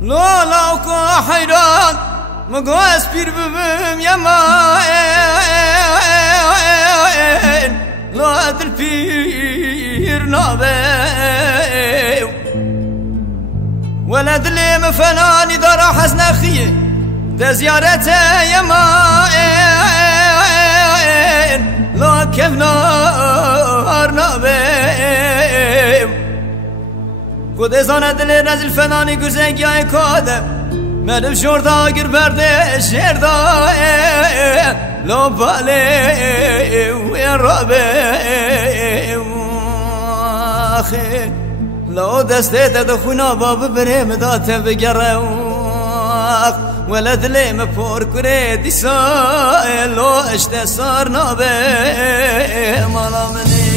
لا لا وكو حيران مقواس بير ببم يماين لا دلبير نابي ولد لي مفناني دار حسن أخيه دا زيارته يماين لا كيف نار نابي خود ازانه دل نزل فنانی گزنگی های کادم مدم شوردا گر برده شردا لا باله و رابه آخه لا دسته تدخونا باب برهم داته بگره ولد لیم پر کره دیسا لا اشته سار نابه مالا منی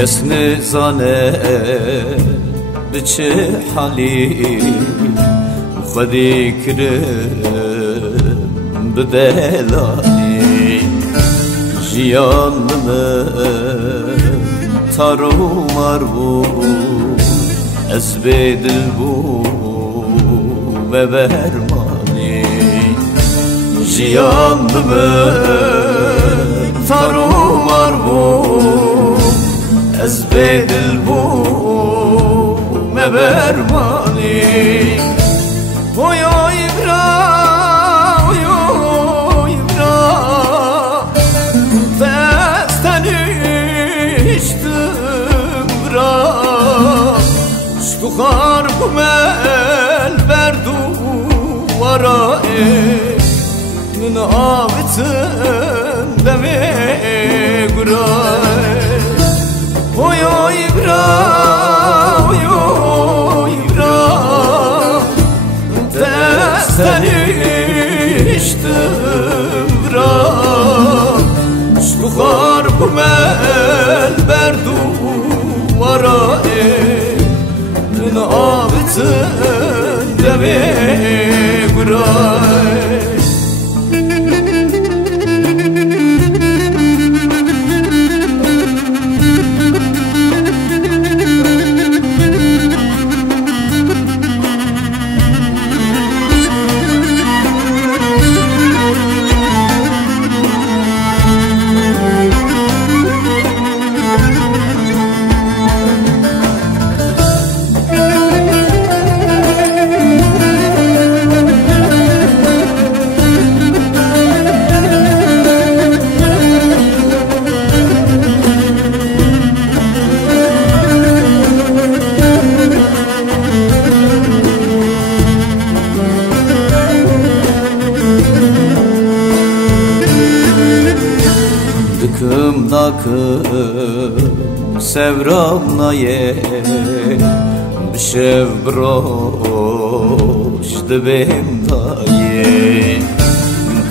کس نزانه بچه حالی خودی کرم بدلانی جیانم تارو مربو از بدل بو و برمانی جیانم تارو مربو از بدل بوم برمانی وای برا وای برا دستن اشتم برا شتوخار بمل بردو ورائه من آبتن دمه گرائه وای برا وای برا دستن اشتم برا شتوخار بمل بردو ورائه من آبتن دمه گرائه Dikım nakım sevram naye Bişev broş dibim daye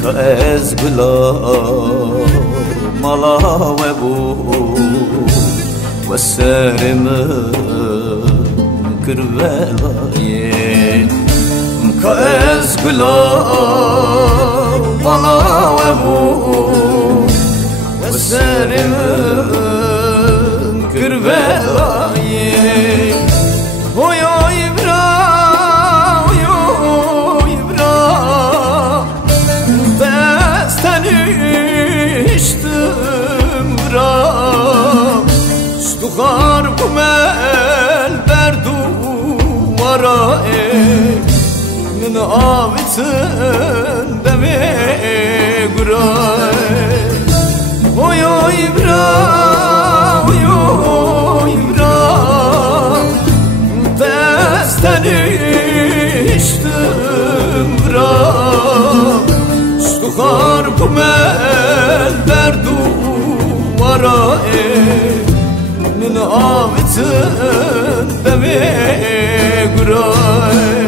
Ka ez gula mala ve bu Ve serimi kırvelaye Ka ez gula mala ve bu Serim kırvelayı Oy bra duvara من آویتن دمی گرای اوی اوی برا اوی اوی برا دستنیشتم برا استخار کمل بر دوارا من آویتن دمی گرای